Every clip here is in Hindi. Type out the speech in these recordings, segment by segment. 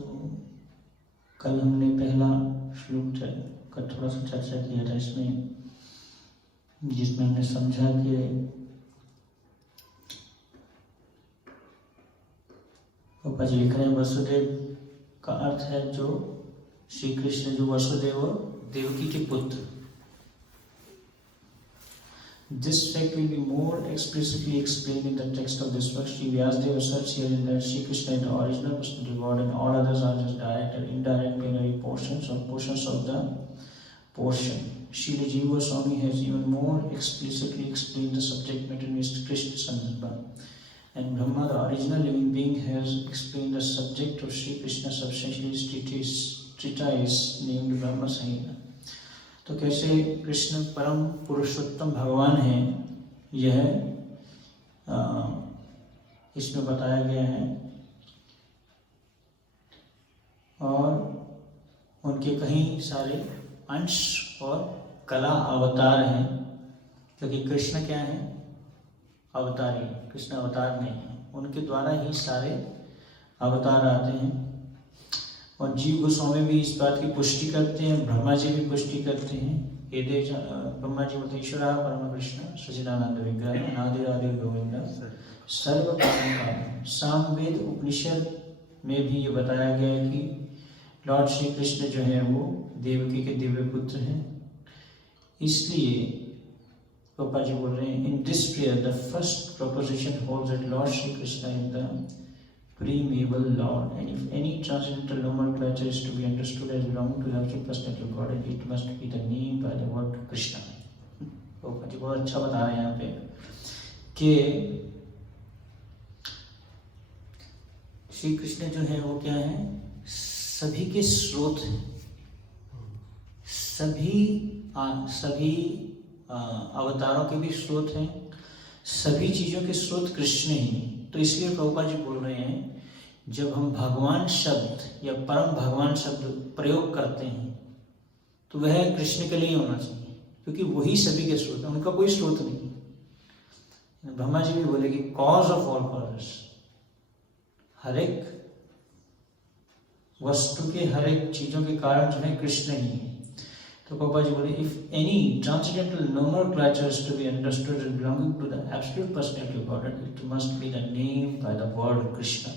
तो कल हमने पहला श्लोक का थोड़ा सा चर्चा किया था इसमें, जिसमें हमने समझा कि पापा जी लिख रहे हैं वसुदेव का अर्थ है जो श्री कृष्ण, जो वसुदेव देवकी के पुत्र। This fact will be more explicitly explained in the text of this work. Shri Vyasdeva asserts herein that Shri Krishna is the original personality of God and all others are just direct and indirect plenary portions or portions of the portion. Shri Jiva Goswami has even more explicitly explained the subject matter in his Krishna Sandarbha. And Brahma, the original living being, has explained the subject of Shri Krishna substantially treatise named Brahma Samhita. तो कैसे कृष्ण परम पुरुषोत्तम भगवान हैं, यह इसमें बताया गया है। और उनके कई सारे अंश और कला अवतार हैं, क्योंकि कृष्ण क्या है? अवतारी। कृष्ण अवतार नहीं है, उनके द्वारा ही सारे अवतार आते हैं। और जीव गोस्वामी भी इस बात की पुष्टि करते हैं, ब्रह्मा जी भी पुष्टि करते हैं। ये ब्रह्मा जी बोलते ईश्वरा परम कृष्ण सच्चिदानंद विग्रह नादिरादि गोविंद सर्व कारण। सामवेद उपनिषद में भी ये बताया गया है कि लॉर्ड श्री कृष्ण जो है वो देवकी के दिव्य पुत्र हैं। इसलिए पापा जी बोल रहे हैं, in this prayer the first proposition holds that Lord Shri Krishna is the primeval Lord, and if any transcendental nomenclature is to be understood as belonging to the absolute personality of God, it must be the name by the word Krishna. तो जी बहुत अच्छा बता रहे हैं यहाँ पे कि श्री कृष्ण जो है वो क्या है? सभी के स्रोत हैं, सभी अवतारों के भी स्रोत हैं, सभी चीजों के स्रोत कृष्ण ही। तो इसलिए प्रभुपाद जी बोल रहे हैं, जब हम भगवान शब्द या परम भगवान शब्द प्रयोग करते हैं तो वह कृष्ण के लिए होना चाहिए, क्योंकि वही सभी के स्रोत है, उनका कोई स्रोत नहीं। ब्रह्मा जी भी बोले कि कॉज ऑफ ऑल कॉजेस, हर एक वस्तु के, हर एक चीजों के कारण जो है कृष्ण ही है। तो पापा जी बोले, if any transcendental nomenclature is to be understood as belonging to the absolute personality of God, it must be the name by the word Krishna.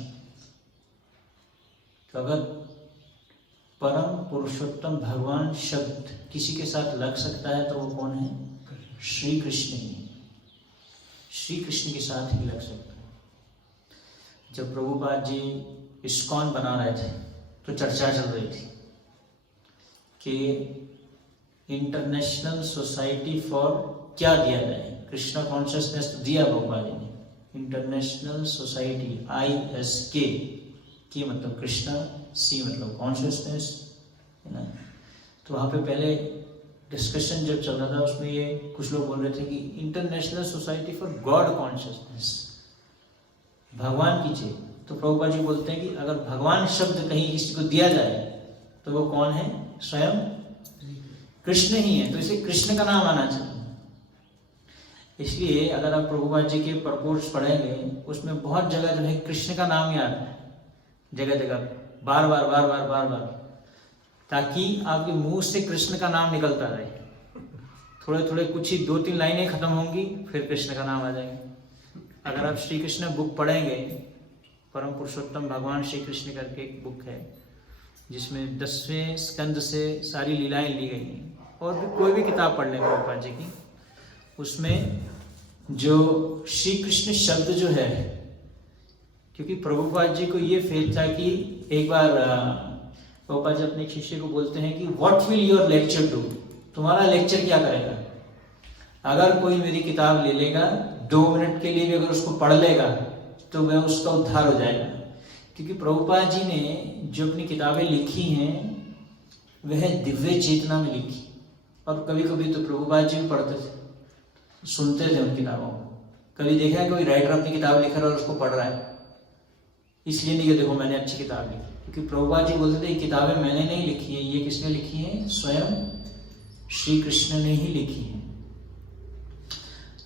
तो अगर परम पुरुषोत्तम भगवान शब्द किसी के साथ लग सकता है तो वो कौन है? श्री कृष्ण ही। श्री कृष्ण के साथ ही लग सकता है। जब प्रभुपाद जी इस्कॉन बना रहे थे तो चर्चा चल रही थी कि इंटरनेशनल सोसाइटी फॉर क्या दिया जाए। कृष्णा कॉन्शियसनेस तो दिया प्रभुपाद जी ने, इंटरनेशनल सोसाइटी ISK, के मतलब कृष्णा, C मतलब कॉन्शियसनेस, है ना। तो वहाँ पे पहले डिस्कशन जब चल रहा था उसमें ये कुछ लोग बोल रहे थे कि international society for God consciousness, भगवान की चीज। तो प्रभुपाद जी बोलते हैं कि अगर भगवान शब्द कहीं किसी को दिया जाए तो वो कौन है? स्वयं कृष्ण ही है। तो इसे कृष्ण का नाम आना चाहिए। इसलिए अगर आप प्रभुपाद जी के परपोर्ट्स पढ़ेंगे उसमें बहुत जगह जो है कृष्ण का नाम ही आता है, जगह जगह बार बार, ताकि आपके मुंह से कृष्ण का नाम निकलता रहे। थोड़े कुछ ही 2-3 लाइनें खत्म होंगी, फिर कृष्ण का नाम आ जाएंगे। अगर आप श्री कृष्ण बुक पढ़ेंगे, परम पुरुषोत्तम भगवान श्री कृष्ण करके एक बुक है जिसमें 10वें स्कंद से सारी लीलाएं ली गई हैं। और भी कोई भी किताब पढ़ लें प्रभुपाद जी की, उसमें जो श्री कृष्ण शब्द जो है, क्योंकि प्रभुपाद जी को ये फेल था कि एक बार प्रभुपाद जी अपने शिष्य को बोलते हैं कि what will your lecture do, तुम्हारा लेक्चर क्या करेगा? अगर कोई मेरी किताब ले लेगा 2 मिनट के लिए भी अगर उसको पढ़ लेगा तो वह उसका उद्धार हो जाएगा। क्योंकि प्रभुपाद जी ने जो अपनी किताबें लिखी हैं वह दिव्य चेतना में लिखी। और कभी कभी तो प्रभुपाद जी भी पढ़ते थे, सुनते थे उन किताबों को। कभी देखा है कोई राइटर अपनी किताब लिख रहा है और उसको पढ़ रहा है, इसलिए नहीं कि देखो मैंने अच्छी किताब लिखी, क्योंकि प्रभुपाद जी बोलते थे ये किताबें मैंने नहीं लिखी है, ये किसने लिखी है? स्वयं श्री कृष्ण ने ही लिखी है।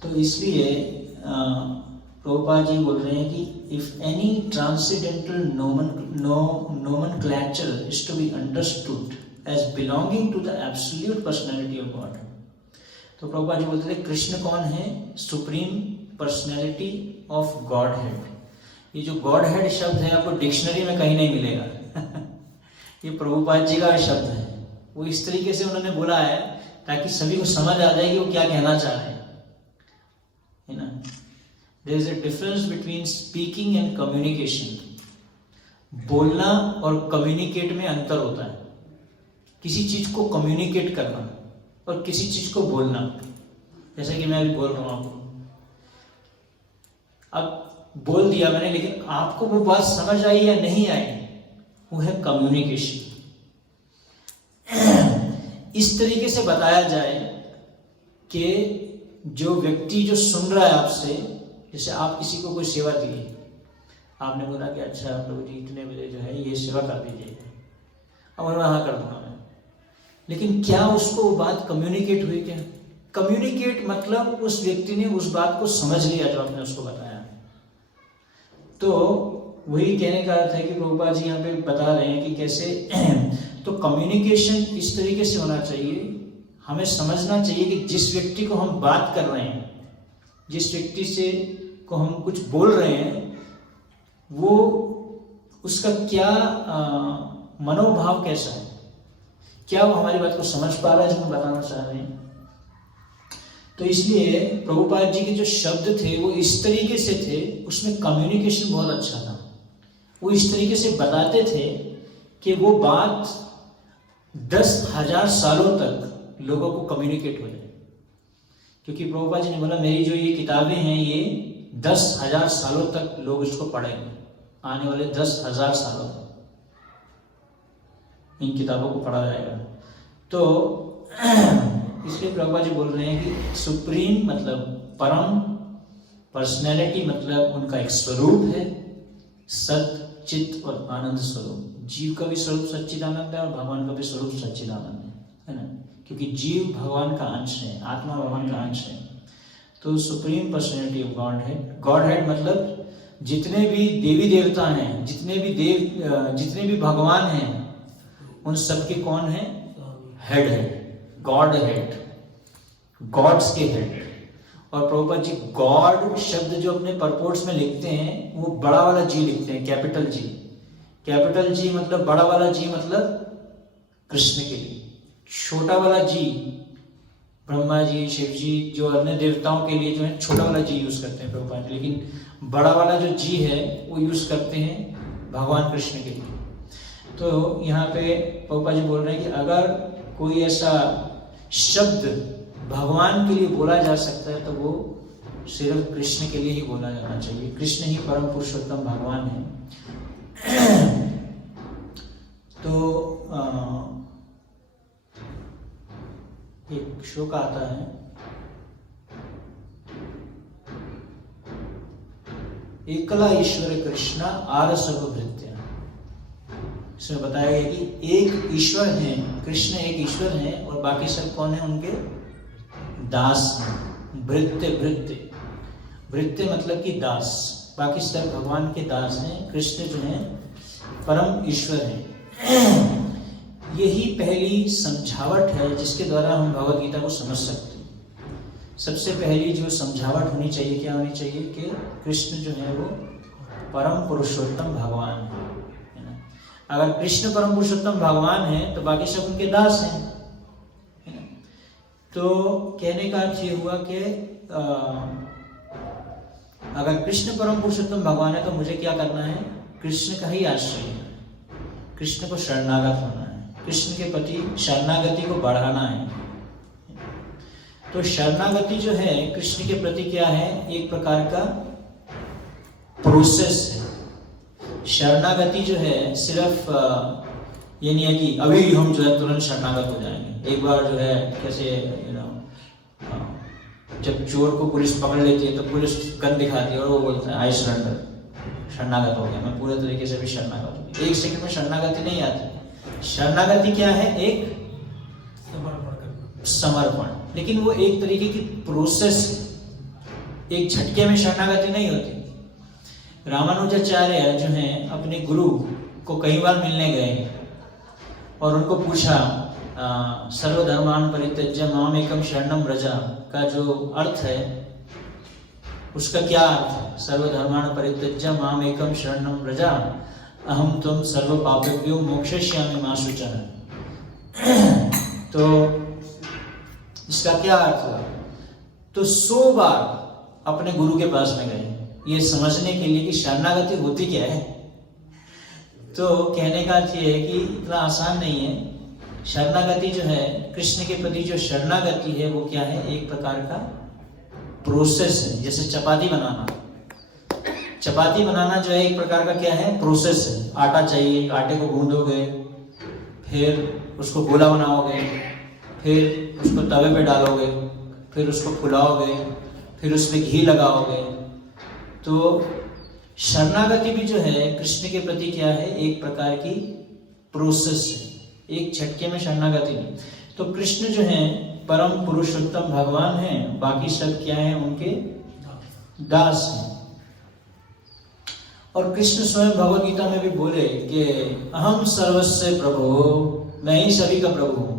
तो इसलिए प्रभुपाद जी बोल रहे हैं कि if any transcendental nomenclature is to be understood as belonging to the absolute personality of God, तो प्रभुपाद जी बोलते थे कृष्ण कौन है? Supreme personality of God head. ये जो गॉड हेड शब्द है आपको डिक्शनरी में कहीं नहीं मिलेगा ये प्रभुपाद जी का शब्द है। वो इस तरीके से उन्होंने बोला है ताकि सभी को समझ आ जाए कि वो क्या कहना चाह रहे हैं, है ना। There is a difference between speaking and communication. बोलना और कम्युनिकेट में अंतर होता है। किसी चीज को कम्युनिकेट करना और किसी चीज को बोलना, जैसे कि मैं अभी बोल रहा हूं आपको, अब बोल दिया मैंने, लेकिन आपको वो बात समझ आई या नहीं आई, वो है कम्युनिकेशन। इस तरीके से बताया जाए कि जो व्यक्ति जो सुन रहा है आपसे, जैसे आप किसी को कोई सेवा दी, आपने बोला कि अच्छा प्रभु जी इतने बजे जो है ये सेवा कर दीजिए, अब मैं हाँ कर दूंगा मैं, लेकिन क्या उसको वो बात कम्युनिकेट हुई? क्या कम्युनिकेट मतलब उस व्यक्ति ने उस बात को समझ लिया जो आपने उसको बताया। तो वही कहने का अर्थ है कि प्रभुपाद जी यहाँ पे बता रहे हैं कि कैसे तो कम्युनिकेशन इस तरीके से होना चाहिए, हमें समझना चाहिए कि जिस व्यक्ति को हम बात कर रहे हैं, जिस व्यक्ति से को हम कुछ बोल रहे हैं, वो उसका क्या मनोभाव कैसा है, क्या वो हमारी बात को समझ पा रहा है जो हम बताना चाह रहे हैं। तो इसलिए प्रभुपाद जी के जो शब्द थे वो इस तरीके से थे, उसमें कम्युनिकेशन बहुत अच्छा था। वो इस तरीके से बताते थे कि वो बात 10,000 सालों तक लोगों को कम्युनिकेट हो जाए, क्योंकि प्रभुपाद जी ने बोला मेरी जो ये किताबें हैं ये 10,000 सालों तक लोग इसको पढ़ेंगे, आने वाले 10,000 सालों तक इन किताबों को पढ़ा जाएगा। तो इसलिए प्रभुपाद जी बोल रहे हैं कि सुप्रीम मतलब परम, पर्सनैलिटी मतलब उनका एक स्वरूप है, सत चित्त और आनंद स्वरूप। जीव का भी स्वरूप सच्चिदानंद है और भगवान का भी स्वरूप सच्चिदानंद है ना, क्योंकि जीव भगवान का अंश है, आत्मा भगवान का अंश है। तो सुप्रीम पर्सनैलिटी ऑफ गॉड है। गॉड हेड मतलब जितने भी देवी देवता हैं, जितने भी भगवान हैं, उन सबके कौन है? हेड है, गॉड हेड, गॉड्स के हेड। और प्रभुपाद जी गॉड शब्द जो अपने परपोर्ट्स में लिखते हैं वो बड़ा वाला जी लिखते हैं, कैपिटल जी। कैपिटल जी मतलब बड़ा वाला जी मतलब कृष्ण के लिए, छोटा वाला जी ब्रह्मा जी, शिव जी, जो अन्य देवताओं के लिए जो है छोटा वाला जी यूज करते हैं प्रभुपाद जी, लेकिन बड़ा वाला जो जी है वो यूज करते हैं भगवान कृष्ण के लिए। तो यहाँ पे प्रभुपाद जी बोल रहे हैं कि अगर कोई ऐसा शब्द भगवान के लिए बोला जा सकता है तो वो सिर्फ कृष्ण के लिए ही बोला जाना चाहिए। कृष्ण ही परम पुरुषोत्तम भगवान है। तो एक श्लोक आता है, एकला ईश्वर कृष्ण आर सर्वभृत्य। इसमें बताया गया कि एक ईश्वर है, कृष्ण एक ईश्वर है और बाकी सब कौन है? उनके दास हैं। भृत्य, भृत्य, भृत्य मतलब कि दास, बाकी सब भगवान के दास हैं। कृष्ण जो है परम ईश्वर है। यही पहली समझावट है जिसके द्वारा हम भगवद गीता को समझ सकते हैं। सबसे पहली जो समझावट होनी चाहिए, क्या होनी चाहिए? कि कृष्ण जो है वो परम पुरुषोत्तम भगवान है ना। अगर कृष्ण परम पुरुषोत्तम भगवान है तो बाकी सब उनके दास हैं, है ना। तो कहने का अर्थ ये हुआ कि अगर कृष्ण परम पुरुषोत्तम भगवान है तो मुझे क्या करना है? कृष्ण का ही आश्रय है, कृष्ण को शरणागत होना है, कृष्ण के प्रति शरणागति को बढ़ाना है। तो शरणागति जो है कृष्ण के प्रति क्या है? एक प्रकार का प्रोसेस है। शरणागति जो है सिर्फ ये नहीं है कि अभी हम जो है तुरंत शरणागत हो जाएंगे। एक बार जो है कैसे जब चोर को पुलिस पकड़ लेती है तो पुलिस गन दिखाती है और वो बोलता है आई सरेंडर, शरणागत हो गया, मैं पूरे तरीके से भी शरणागत हो गया। एक सेकंड में शरणागति नहीं आती। शरणागति क्या है? एक समर्पण, लेकिन वो एक तरीके की प्रोसेस है, एक झटके में शरणागति नहीं होती। रामानुजाचार्य जो हैं अपने गुरु को कई बार मिलने गए और उनको पूछा सर्वधर्मान परित्यज्य माम एकम शरणम व्रज का जो अर्थ है उसका क्या अर्थ है। सर्वधर्मान परित्यज्य माम एकम शरणम व्रज अहम तुम सर्व पापेभ्यो मोक्षयिष्यामि मा शुचः। तो इसका क्या अर्थ हुआ। तो 100 बार अपने गुरु के पास में गए ये समझने के लिए कि शरणागति होती क्या है। तो कहने का अर्थ ये है कि इतना आसान नहीं है। शरणागति जो है कृष्ण के प्रति जो शरणागति है वो क्या है, एक प्रकार का प्रोसेस है। जैसे चपाती बनाना जो है एक प्रकार का क्या है, प्रोसेस है। आटा चाहिए, आटे को गूंदोगे, फिर उसको गोला बनाओगे, फिर उसको तवे पे डालोगे, फिर उसको फुलाओगे, फिर उसमें घी लगाओगे। तो शरणागति भी जो है कृष्ण के प्रति क्या है, एक प्रकार की प्रोसेस है, एक झटके में शरणागति नहीं। तो कृष्ण जो है परम पुरुषोत्तम भगवान हैं, बाकी सब क्या है, उनके दास हैं। और कृष्ण स्वयं भगवद गीता में भी बोले कि अहम सर्वस्य प्रभु, मैं ही सभी का प्रभु हूँ।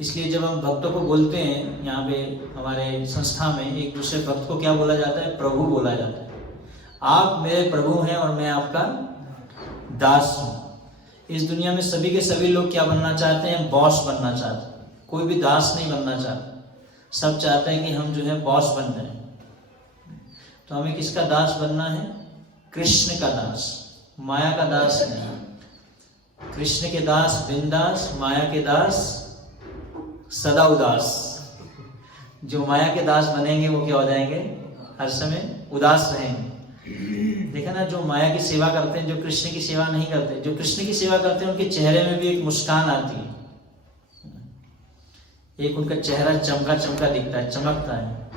इसलिए जब हम भक्तों को बोलते हैं, यहाँ पे हमारे संस्था में एक दूसरे भक्त को क्या बोला जाता है, प्रभु बोला जाता है। आप मेरे प्रभु हैं और मैं आपका दास हूँ। इस दुनिया में सभी के सभी लोग क्या बनना चाहते हैं, बॉस बनना चाहते हैं। कोई भी दास नहीं बनना चाहता। सब चाहते हैं कि हम जो है बॉस बन जाएं। तो हमें किसका दास बनना है, कृष्ण का दास, माया का दास नहीं। कृष्ण के दास बिंदास, माया के दास सदा उदास। जो माया के दास बनेंगे वो क्या हो जाएंगे, हर समय उदास रहेंगे। देखा ना, जो माया की सेवा करते हैं, जो कृष्ण की सेवा नहीं करते, जो कृष्ण की सेवा करते हैं उनके चेहरे में भी एक मुस्कान आती है, एक उनका चेहरा चमका चमका दिखता है, चमकता है।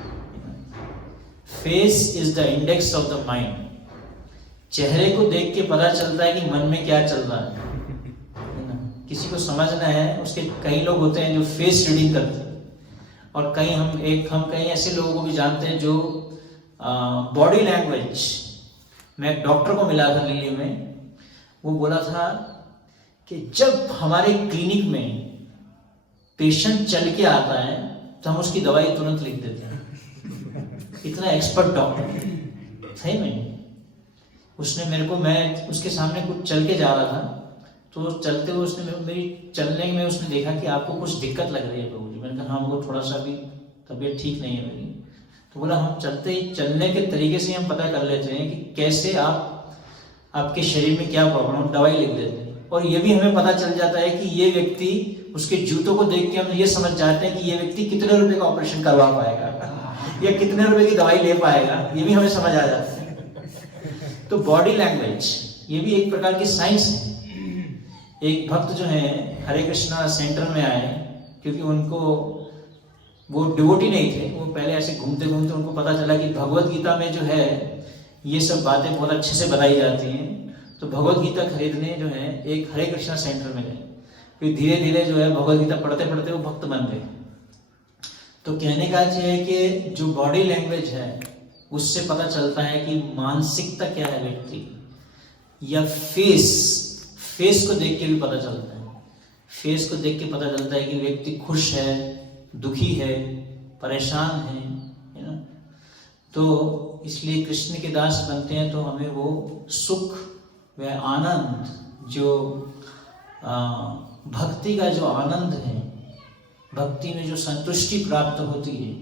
Face is the index of the mind. चेहरे को देख के पता चलता है कि मन में क्या चल रहा है किसी को समझना है। उसके कई लोग होते हैं जो फेस रीडिंग करते हैं, और हम कई ऐसे लोगों को भी जानते हैं जो बॉडी लैंग्वेज। मैं एक डॉक्टर को मिला था दिल्ली में, वो बोला था कि जब हमारे क्लिनिक में पेशेंट चल के आता है तो हम उसकी दवाई तुरंत लिख देते हैं। इतना एक्सपर्ट डॉक्टर सही में। उसने मेरे को, मैं उसके सामने कुछ चल के जा रहा था, तो चलते हुए उसने मेरी चलने में उसने देखा कि आपको कुछ दिक्कत लग रही है प्रभु जी। मैंने कहा हाँ, वो थोड़ा सा भी तबीयत ठीक नहीं है मेरी। तो बोला हम चलने के तरीके से हम पता कर लेते हैं कि कैसे आपके शरीर में क्या प्रॉब्लम है, दवाई लिख देते हैं। और ये भी हमें पता चल जाता है कि ये व्यक्ति, उसके जूतों को देख के हम ये समझ जाते हैं कि ये व्यक्ति कितने रुपए का ऑपरेशन करवा पाएगा या कितने रुपए की दवाई ले पाएगा, ये भी हमें समझ आ जाता है। तो बॉडी लैंग्वेज ये भी एक प्रकार की साइंस है। एक भक्त जो है हरे कृष्णा सेंटर में आए, क्योंकि उनको, वो डिवोटी नहीं थे, वो पहले ऐसे घूमते घूमते उनको पता चला कि भगवत गीता में जो है ये सब बातें बहुत अच्छे से बताई जाती हैं। तो भगवत गीता खरीदने जो है एक हरे कृष्णा सेंटर में गए। फिर धीरे धीरे जो है भगवत गीता पढ़ते पढ़ते वो भक्त बन गए। तो कहने का अर्थ है कि जो बॉडी लैंग्वेज है उससे पता चलता है कि मानसिकता क्या है व्यक्ति, या फेस को देख के भी पता चलता है। फेस को देख के पता चलता है कि व्यक्ति खुश है, दुखी है, परेशान है ना। तो इसलिए कृष्ण के दास बनते हैं तो हमें वो सुख व आनंद, जो भक्ति का जो आनंद है, भक्ति में जो संतुष्टि प्राप्त होती है,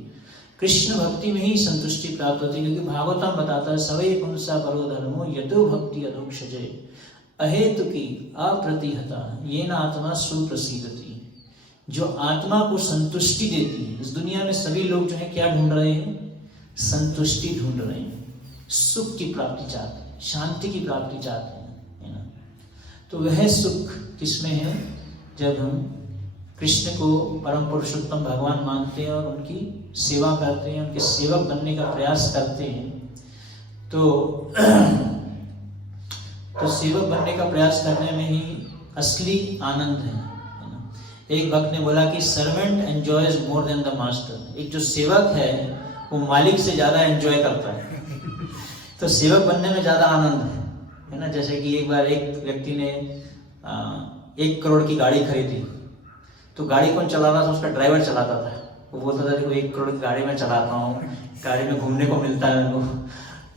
कृष्ण भक्ति में ही संतुष्टि प्राप्त होती है। क्योंकि भागवतम बताता है सवै पुंसा परो धर्मो यतो भक्ति अधोक्षजे अहेतुकी अप्रतिहता येन आत्मा सुप्रसीदति। जो आत्मा को संतुष्टि देती है। इस दुनिया में सभी लोग जो है क्या ढूंढ रहे हैं, संतुष्टि ढूंढ रहे हैं, सुख की प्राप्ति चाहते हैं, शांति की प्राप्ति चाहते हैं, है ना। तो वह सुख किसमें है, जब हम कृष्ण को परम पुरुषोत्तम भगवान मानते हैं और उनकी सेवा करते हैं, उनके सेवक बनने का प्रयास करते हैं। तो सेवक बनने का प्रयास करने में ही असली आनंद है ना। एक भक्त ने बोला कि servant enjoys more than the master. एक जो सेवक है वो मालिक से ज्यादा एंजॉय करता है। तो सेवक बनने में ज्यादा आनंद है ना। जैसे कि एक बार एक व्यक्ति ने 1 करोड़ की गाड़ी खरीदी, तो गाड़ी कौन चला रहा था? उसका ड्राइवर चलाता था। वो बोलता था देखो 1 करोड़ की गाड़ी में चलाता हूँ, गाड़ी में घूमने को मिलता है उनको।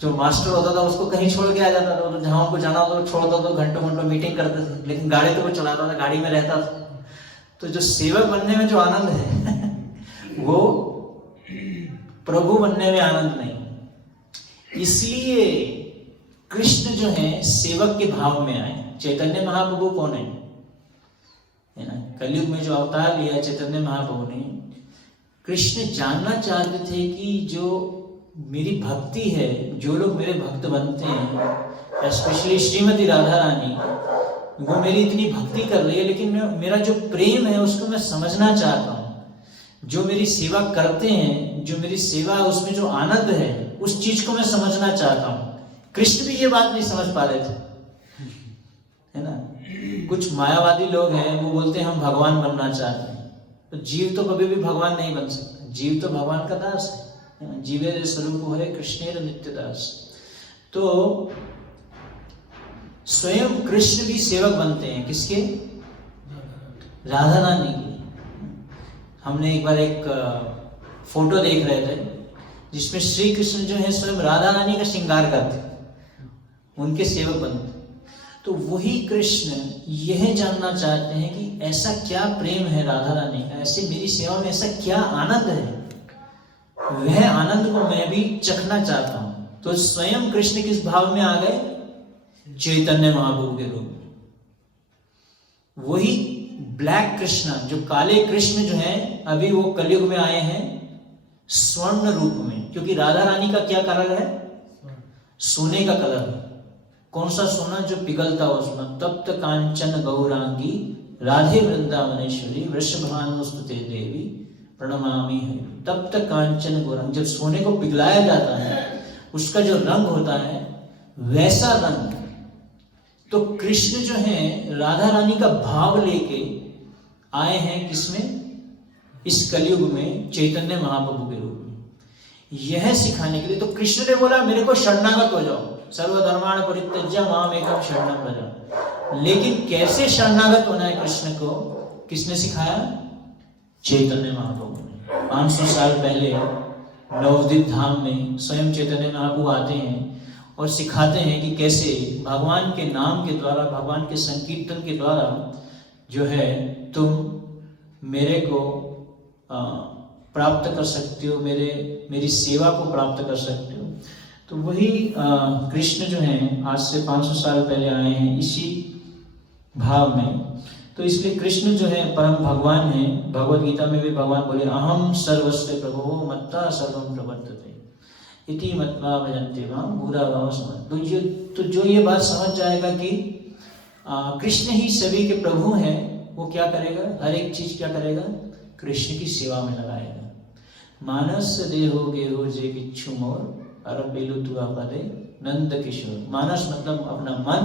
जो मास्टर होता था उसको कहीं छोड़ के आ जाता था, तो जहाँ उनको जाना होता तो छोड़ता था, घंटों घंटों मीटिंग करते थे, लेकिन गाड़ी तो वो चलाता था, गाड़ी में रहता था। तो जो सेवक बनने में जो आनंद है वो प्रभु बनने में आनंद नहीं। इसलिए कृष्ण जो है सेवक के भाव में आए। चैतन्य महाप्रभु कौन है ना? कलयुग में जो अवतार लिया चैतन्य महाप्रभु ने, कृष्ण जानना चाहते थे कि जो मेरी भक्ति है, जो लोग मेरे भक्त बनते हैं, स्पेशली श्रीमती राधा रानी, वो मेरी इतनी भक्ति कर रही है, लेकिन मेरा जो प्रेम है उसको मैं समझना चाहता हूँ। जो मेरी सेवा करते हैं, जो मेरी सेवा है उसमें जो आनंद है, उस चीज को मैं समझना चाहता हूँ। कृष्ण भी ये बात नहीं समझ पा रहे थे, है ना। कुछ मायावादी लोग हैं, वो बोलते हैं हम भगवान बनना चाहते हैं। तो जीव तो कभी भी भगवान नहीं बन सकता, जीव तो भगवान का दास है। जीवे स्वरूप है कृष्णेर नित्य दास। तो स्वयं कृष्ण भी सेवक बनते हैं, किसके? राधा रानी की। हमने एक बार एक फोटो देख रहे थे जिसमें श्री कृष्ण जो है स्वयं राधा रानी का श्रृंगार करते, उनके सेवक बनते। तो वही कृष्ण यह जानना चाहते हैं कि ऐसा क्या प्रेम है राधा रानी का, ऐसे मेरी सेवा में ऐसा क्या आनंद है, वह आनंद को मैं भी चखना चाहता हूं। तो स्वयं कृष्ण किस भाव में आ गए? चैतन्य महाप्रभु के रूप में। वही ब्लैक कृष्ण, जो काले कृष्ण जो हैं, अभी वो कलयुग में आए हैं स्वर्ण रूप में, क्योंकि राधा रानी का क्या कलर है? सोने का कलर है। कौन सा सोना? जो पिघलता उसमें। तप्त कांचन गौरांगी राधे वृंदावनेश्वरी वृषभानुस्तुते देवी प्रणमामि है। तप्त कांचन गौरांग, जब सोने को पिघलाया जाता है उसका जो रंग होता है वैसा रंग। तो कृष्ण जो है राधा रानी का भाव लेके आए हैं किसमें? इस कलयुग में चैतन्य महाप्रभु के रूप में, यह सिखाने के लिए। तो कृष्ण ने बोला मेरे को शरणागत हो जाओ, सर्वधर्माण परित्यज्य माम एकम शरणं व्रज। लेकिन कैसे शरणागत होना है कृष्ण को किसने सिखाया? चैतन्य महाप्रभु ने। 500 साल पहले नवद्वीप धाम में स्वयं चैतन्य महाप्रभु आते हैं और सिखाते हैं कि कैसे भगवान के नाम के द्वारा, भगवान के संकीर्तन के द्वारा जो है तुम मेरे को प्राप्त कर सकते हो, मेरी सेवा को प्राप्त कर सकते हो। तो वही कृष्ण जो है आज से 500 साल पहले आए हैं इसी भाव में। तो इसलिए कृष्ण जो है परम भगवान है। भगवद गीता में भी भगवान बोले अहम सर्वस्य प्रभो मत्ता सर्वम प्रवर्तते इति मत्वा भजन्ते मां बुरा भाव समझ। तो जो ये बात समझ जाएगा कि कृष्ण ही सभी के प्रभु हैं, वो क्या करेगा? हर एक चीज क्या करेगा? कृष्ण की सेवा में लगाएगा। मानस देहो गेहो जे बिच्छू मोर अरब बेलु तुआ पदे नंद किशोर। मानस मतलब अपना मन,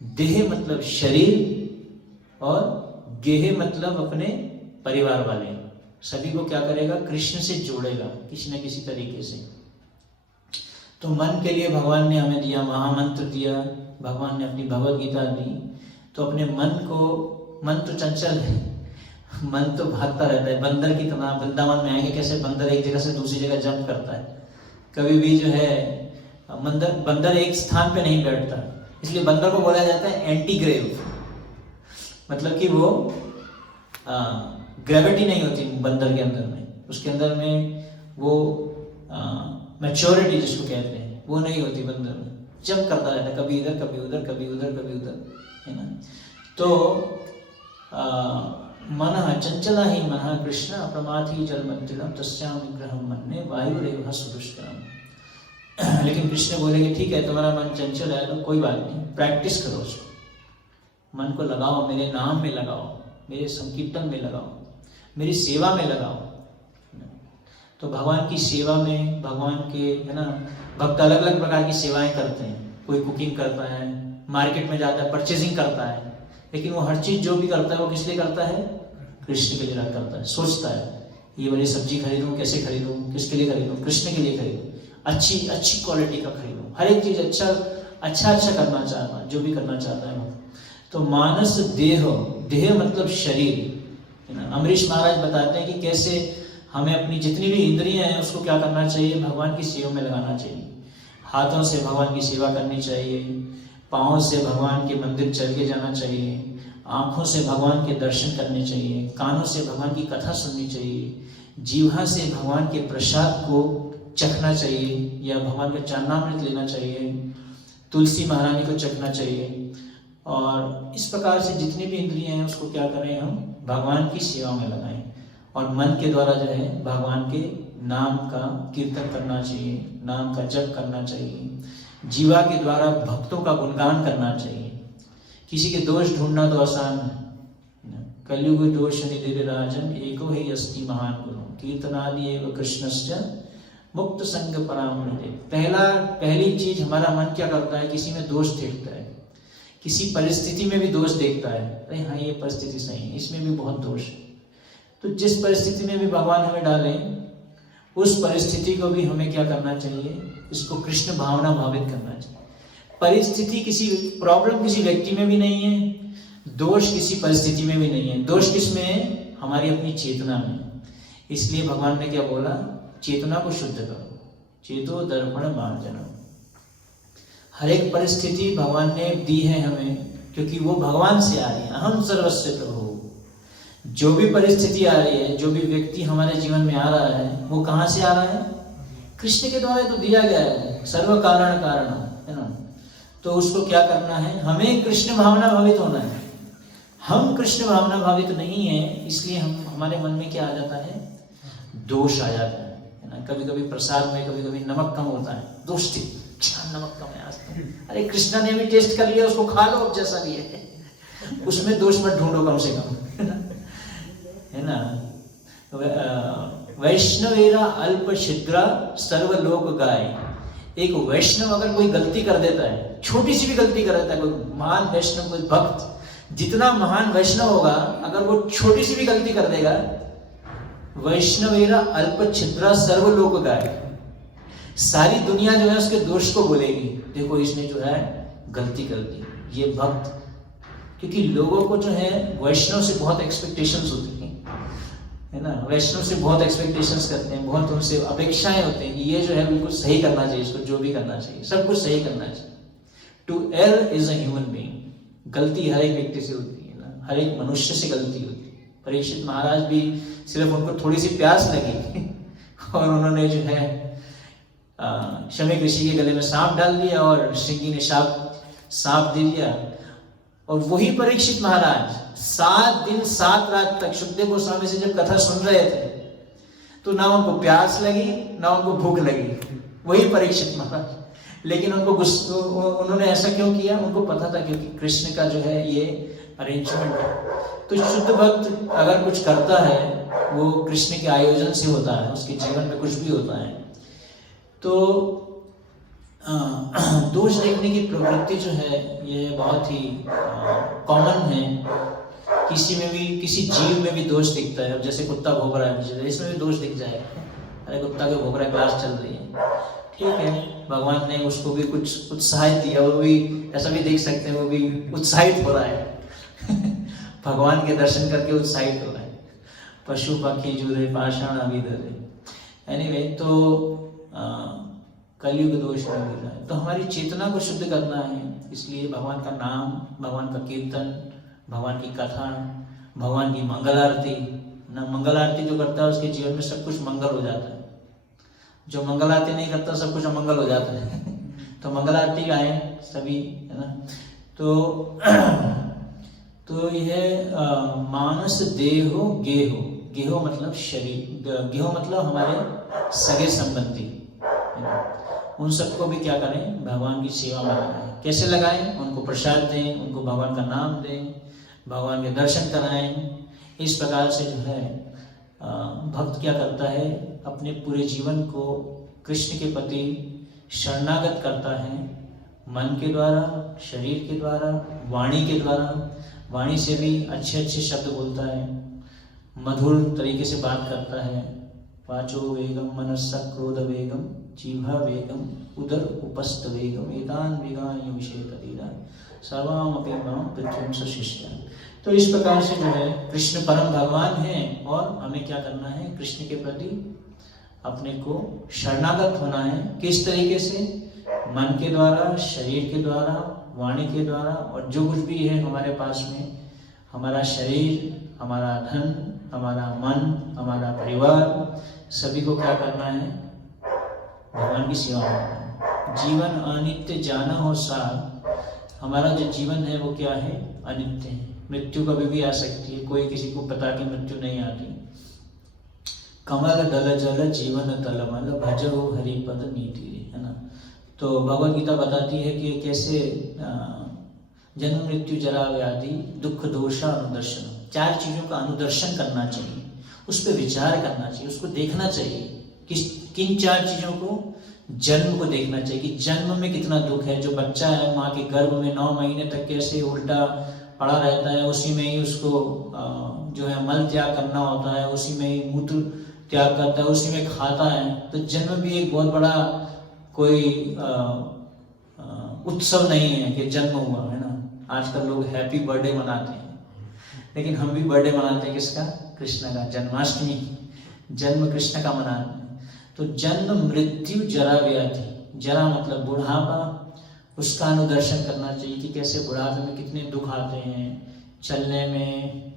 देह मतलब शरीर, और गेह मतलब अपने परिवार वाले, सभी को क्या करेगा? कृष्ण से जोड़ेगा किसी न किसी तरीके से। तो मन के लिए भगवान ने हमें दिया, महामंत्र दिया, भगवान ने अपनी भगवद गीता दी। तो अपने मन को, मन तो चंचल है, मन तो भागता रहता है, बंदर की तरह। वृंदावन में आएंगे कैसे बंदर एक जगह से दूसरी जगह जंप करता है, कभी भी जो है बंदर एक स्थान पे नहीं बैठता। इसलिए बंदर को बोला जाता है एंटी ग्रेव, मतलब कि वो ग्रेविटी नहीं होती बंदर के अंदर में, उसके अंदर में वो मैच्योरिटी जिसको कहते हैं वो नहीं होती बंदर में। जंप करता रहता है, कभी इधर कभी उधर, कभी उधर कभी उधर, है ना। तो मन चंचला ही मन कृष्ण अप्रमाथी जलमंत्रिणम तस्याम विग्रहम मन्ये वायुरेव सुदुष्करम। लेकिन कृष्ण बोले कि ठीक है तुम्हारा मन चंचल है तो कोई बात नहीं, प्रैक्टिस करो उसको, मन को लगाओ, मेरे नाम में लगाओ, मेरे संकीर्तन में लगाओ, मेरी सेवा में लगाओ। तो भगवान की सेवा में, भगवान के, है ना, भक्त अलग अलग प्रकार की सेवाएं करते हैं। कोई कुकिंग करता है, मार्केट में जाता है, परचेजिंग करता है, लेकिन वो हर चीज जो भी करता है वो किस लिए करता है? कृष्ण के लिए करता है। सोचता है ये वाली सब्जी खरीदूं, कैसे खरीदूं, किसके लिए खरीदूं? कृष्ण के लिए खरीदूं। अच्छी अच्छी क्वालिटी का खरीदो, हर एक चीज अच्छा करना चाहना, जो भी करना चाहता है वो। तो मानस देह, देह मतलब शरीर, है ना। अमरीश महाराज बताते हैं कि कैसे हमें अपनी जितनी भी इंद्रियां हैं उसको क्या करना चाहिए, भगवान की सेवा में लगाना चाहिए। हाथों से भगवान की सेवा करनी चाहिए, पाँव से भगवान के मंदिर चल के जाना चाहिए, आँखों से भगवान के दर्शन करने चाहिए, कानों से भगवान की कथा सुननी चाहिए, जीवा से भगवान के प्रसाद को चखना चाहिए या भगवान का चरणामृत लेना चाहिए, तुलसी महारानी को चखना चाहिए। और इस प्रकार से जितनी भी इंद्रियां हैं उसको क्या करें, हम भगवान की सेवा में लगाएं। और मन के द्वारा जो है भगवान के नाम का कीर्तन करना चाहिए, नाम का जप करना चाहिए। जीवा के द्वारा भक्तों का गुणगान करना चाहिए। किसी के दोष ढूंढना तो आसान है, कलयुग दोष निधिर राजन एको ही अस्ति महान गुरु कीर्तनादि एव कृष्णस्य मुक्त संग परामृते। पहली चीज हमारा मन क्या करता है, किसी में दोष देखता है, किसी परिस्थिति में भी दोष देखता है, अरे हाँ ये परिस्थिति सही है, इसमें भी बहुत दोष है। तो जिस परिस्थिति में भी भगवान हमें डालें, उस परिस्थिति को भी हमें क्या करना चाहिए, इसको कृष्ण भावना भावित करना चाहिए। परिस्थिति किसी प्रॉब्लम किसी व्यक्ति में भी नहीं है, दोष किसी परिस्थिति में भी नहीं है। दोष किस में है, हमारी अपनी चेतना में। इसलिए भगवान ने क्या बोला, चेतना को शुद्ध करो, चेतो दर्पण मार्जनम। हर एक परिस्थिति भगवान ने दी है हमें, क्योंकि वो भगवान से आ रही है। अहम सर्वस्व प्रभु। जो भी परिस्थिति आ रही है, जो भी व्यक्ति हमारे जीवन में आ रहा है, वो कहाँ से आ रहा है, कृष्ण के द्वारा तो दिया गया है, सर्व कारण कारण, है ना। तो उसको क्या करना है, हमें कृष्ण भावना भावित होना है। हम कृष्ण भावना भावित नहीं है, इसलिए हमारे मन में क्या आ जाता है, दोष आ जाता है ना। कभी कभी प्रसाद में कभी कभी नमक कम होता है, दोष क्या नमक कम है आज तो, अरे कृष्णा ने भी टेस्ट कर लिया, उसको खा लो अब जैसा भी है, उसमें दोष मत ढूंढो कम से कम, है ना। वैष्णवेरा अल्प छिद्रा सर्वलोक गाय। एक वैष्णव अगर कोई गलती कर देता है, छोटी सी भी गलती कर देता है, कोई महान वैष्णव, कोई भक्त जितना महान वैष्णव होगा, अगर वो छोटी सी भी गलती कर देगा, वैष्णवेरा अल्प छिद्रा सर्वलोक गाय, सारी दुनिया जो है उसके दोष को बोलेगी, देखो इसने जो है गलती कर दी, ये भक्त। क्योंकि लोगों को जो है वैष्णव से बहुत एक्सपेक्टेशंस होती हैं, है ना। वैष्णव से बहुत एक्सपेक्टेशंस करते हैं, बहुत उनसे अपेक्षाएं होती हैं कि ये जो है बिल्कुल सही करना चाहिए, इसको जो भी करना चाहिए, सब कुछ सही करना चाहिए। To err is a human being. गलती हर एक व्यक्ति से होती है ना, हर एक मनुष्य से गलती होती है। परीक्षित महाराज भी सिर्फ उनको थोड़ी सी प्यास लगी और उन्होंने जो है शमी ऋषि के गले में सांप डाल दिया और श्रृंगी ने सांप दे दिया। और वही परीक्षित महाराज 7 दिन 7 रात तक सुखदेव गोस्वामी से जब कथा सुन रहे थे, तो ना उनको प्यास लगी ना उनको भूख लगी, वही परीक्षित महाराज। लेकिन उन्होंने ऐसा क्यों किया, उनको पता था क्योंकि कृष्ण का जो है ये अरेंजमेंट है। तो शुद्ध भक्त अगर कुछ करता है वो कृष्ण के आयोजन से होता है, उसके जीवन में कुछ भी होता है। तो दोष देखने की प्रवृत्ति जो है ये बहुत ही कॉमन है। किसी में भी, किसी जीव में भी दोष दिखता है। जैसे कुत्ता भौंक रहा है, इसमें भी दोष दिख जाएगा, अरे कुत्ता के भौंक रहा है, क्लास चल रही है, ठीक है, भगवान ने उसको भी कुछ उत्साहित दिया, वो भी ऐसा भी देख सकते हैं, वो भी उत्साहित हो रहा है भगवान के दर्शन करके उत्साहित हो रहा है। पशु पक्षी जुरे पाषाण अभिधरे। एनीवे, तो कलयुग दोष नहीं मिल रहा है, तो हमारी चेतना को शुद्ध करना है। इसलिए भगवान का नाम, भगवान का कीर्तन, भगवान की कथा, भगवान की मंगल आरती ना। मंगल आरती जो करता है उसके जीवन में सब कुछ मंगल हो जाता है, जो मंगल आरती नहीं करता सब कुछ अमंगल हो जाता है तो मंगल आरती गाएं सभी, है ना। तो यह मानस देहो गेहो, गेहो मतलब शरीर, गेहो मतलब हमारे सगे संबंधी, उन सबको भी क्या करें, भगवान की सेवा में लगाएं। कैसे लगाएं, उनको प्रसाद दें, उनको भगवान का नाम दें, भगवान के दर्शन कराएं। इस प्रकार से जो है भक्त क्या करता है, अपने पूरे जीवन को कृष्ण के प्रति शरणागत करता है, मन के द्वारा, शरीर के द्वारा, वाणी के द्वारा। वाणी से भी अच्छे अच्छे शब्द बोलता है, मधुर तरीके से बात करता है, वाचो वेगम मनस्सा क्रोध वेगम जीवा वेगम उदर उपस्थ वेगम एतान वेगान विषय कदीरा सर्वामपि माम पृथ्वीं सशिष्य। तो इस प्रकार से जो है कृष्ण परम भगवान हैं और हमें क्या करना है, कृष्ण के प्रति अपने को शरणागत होना है। किस तरीके से? मन के द्वारा, शरीर के द्वारा, वाणी के द्वारा, और जो कुछ भी है हमारे पास में, हमारा शरीर, हमारा धन, हमारा मन, हमारा परिवार, सभी को क्या करना है, भगवान की सेवा करना है। जीवन अनित्य जाना हो सार, हमारा जो जीवन है वो क्या है, अनित्य है। मृत्यु कभी भी आ सकती है, कोई किसी को पता कि मृत्यु नहीं आती। कमल दल जल जीवन तलमल भजो हरिपद नीति, है ना। तो भगवद गीता बताती है कि कैसे जन्म मृत्यु जरा व्याधि दुख दोषा अनुदर्शन, 4 चीजों का अनुदर्शन करना चाहिए, उस पर विचार करना चाहिए, उसको देखना चाहिए। किन 4 चीजों को? जन्म को देखना चाहिए कि जन्म में कितना दुख है। जो बच्चा है माँ के गर्भ में 9 महीने तक कैसे उल्टा पड़ा रहता है, उसी में ही उसको जो है मल त्याग करना होता है, उसी में ही मूत्र त्याग करता है, उसी में खाता है। तो जन्म भी एक बहुत बड़ा कोई उत्सव नहीं है कि जन्म हुआ, है ना। आजकल लोग हैप्पी बर्थडे मनाते हैं, लेकिन हम भी बर्थडे मनाते हैं किसका? कृष्ण का। जन्माष्टमी जन्म कृष्ण का मनाते हैं। तो जन्म मृत्यु जरा व्याधि, जरा मतलब बुढ़ापा, उसका अनुदर्शन करना चाहिए कि कैसे बुढ़ापे में कितने दुख आते हैं, चलने में,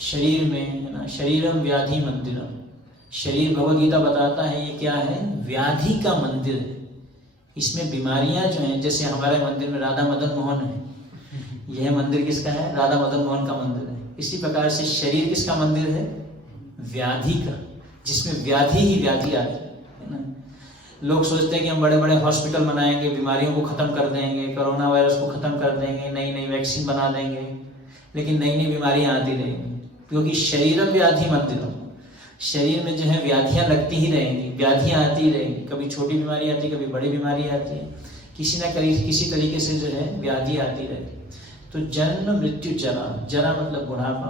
शरीर में, है ना। शरीरम व्याधि मंदिरम, शरीर भगवद गीता बताता है ये क्या है, व्याधि का मंदिर है। इसमें बीमारियां जो हैं, जैसे हमारे मंदिर में राधा मदन मोहन है, यह मंदिर किसका है? राधा मदन मोहन का मंदिर है। इसी प्रकार से शरीर किसका मंदिर है? व्याधि का, जिसमें व्याधि ही व्याधि आती है ना। लोग सोचते हैं कि हम बड़े बड़े हॉस्पिटल बनाएंगे, बीमारियों को खत्म कर देंगे, कोरोना वायरस को खत्म कर देंगे, नई नई वैक्सीन बना देंगे, लेकिन नई नई बीमारियां आती रहेंगी, क्योंकि शरीरम व्याधि मंदिरम, शरीर में जो है व्याधियां लगती ही रहेंगी, व्याधियां आती रहेंगी। कभी छोटी बीमारी आती है, कभी बड़ी बीमारी आती है, किसी न किसी तरीके से जो है व्याधि आती रहती है। तो जन्म मृत्यु जरा, जरा मतलब बुढ़ापा।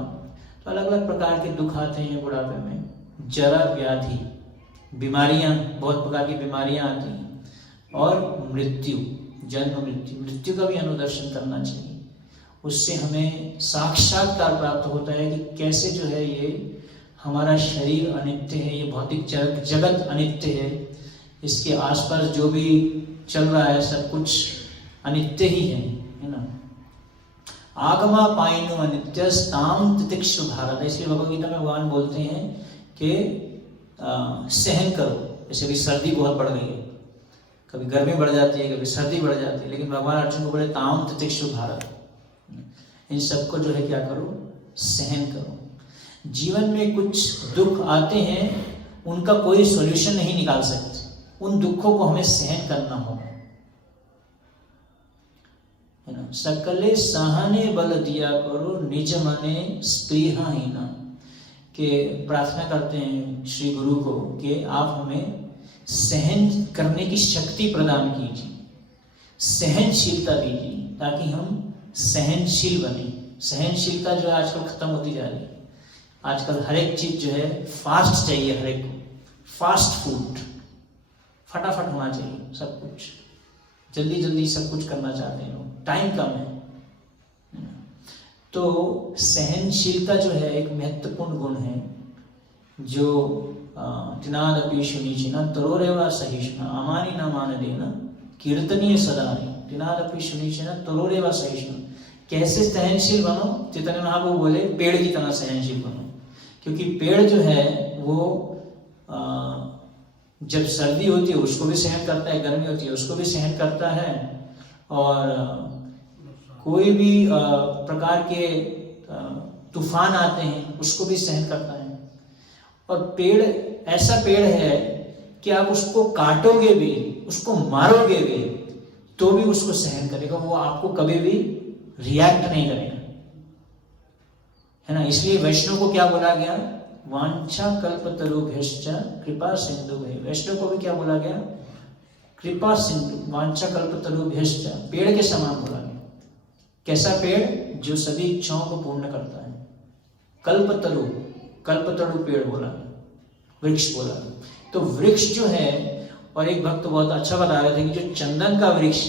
तो अलग अलग प्रकार के दुख आते हैं बुढ़ापे में। जरा व्याधि, बीमारियां, बहुत प्रकार की बीमारियां आती हैं। और मृत्यु, जन्म मृत्यु, मृत्यु का भी अनुदर्शन करना चाहिए। उससे हमें साक्षात्कार प्राप्त होता है कि कैसे जो है ये हमारा शरीर अनित्य है, ये भौतिक जगत अनित्य है, इसके आसपास जो भी चल रहा है सब कुछ अनित्य ही है ना। आगमा पाइनो अनित्य ताम तितिक्षु भारत, इसलिए भगवद गीता में भगवान बोलते हैं कि सहन करो। जैसे भी सर्दी बहुत बढ़ गई है, कभी गर्मी बढ़ जाती है, कभी सर्दी बढ़ जाती है, लेकिन भगवान अर्जुन को बोले ताम तितिक्षु भारत, इन सबको जो है क्या करो, सहन करो। जीवन में कुछ दुख आते हैं, उनका कोई सॉल्यूशन नहीं निकाल सकते, उन दुखों को हमें सहन करना होगा, है ना। सकले सहने बल दिया करो, निज मने स्पृहा ही ना, के प्रार्थना करते हैं श्री गुरु को कि आप हमें सहन करने की शक्ति प्रदान कीजिए, सहनशीलता दीजिए, ताकि हम सहनशील बने। सहनशीलता जो है आजकल खत्म होती जा रही है। आजकल हर एक चीज जो है फास्ट चाहिए, हर एक को फास्ट फूड, फटाफट होना चाहिए, सब कुछ जल्दी जल्दी सब कुछ करना चाहते हैं लोग, टाइम कम है। तो सहनशीलता जो है एक महत्वपूर्ण गुण है, जो तिनादपि शुनिचिना तरोरेवा सहिष्णुना अमानी न मान देना कीर्तनीय सदा है। तिनादपि शुनिचिना तरोरेवा सहिष्णुना, कैसे सहनशील बनो? चैतन्य महाप्रभु बोले पेड़ की तरह सहनशील बनो, क्योंकि पेड़ जो है वो जब सर्दी होती है उसको भी सहन करता है, गर्मी होती है उसको भी सहन करता है, और कोई भी प्रकार के तूफान आते हैं उसको भी सहन करता है। और पेड़ ऐसा पेड़ है कि आप उसको काटोगे भी, उसको मारोगे भी, तो भी उसको सहन करेगा, वो आपको कभी भी रिएक्ट नहीं करेगा, है ना। इसलिए वैष्णव को क्या बोला गया? वांछा कल्पतरुभ्यश्च कृपा सिंधु भय। वैष्णव को भी क्या बोला गया? कृपा सिंधु, वांछा कल्पतरुभ्यश्च, पेड़ के समान बोला गया। कैसा पेड़? जो सभी इच्छाओं को पूर्ण करता है। कल्पतरु, कल्पतरु पेड़ बोला गया। वृक्ष बोला। तो वृक्ष जो है, और एक भक्त तो बहुत अच्छा बता रहे थे कि जो चंदन का वृक्ष,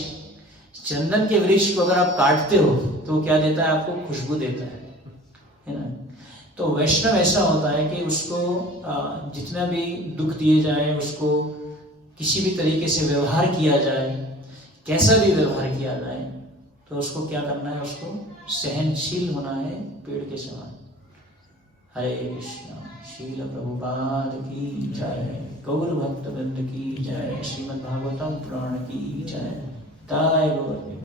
चंदन के वृक्ष को अगर आप काटते हो तो वो क्या देता है आपको? खुशबू देता है ना। तो वैष्णव ऐसा होता है कि उसको जितना भी दुख दिए जाए, उसको किसी भी तरीके से व्यवहार किया जाए, कैसा भी व्यवहार किया जाए, तो उसको क्या करना है? उसको सहनशील होना है, पेड़ के समान। हरे कृष्णा। श्रील प्रभुपाद की जय, गौर भक्त वृंद की जय, श्रीमद् भागवतम पुराण की जय। ताय गौर।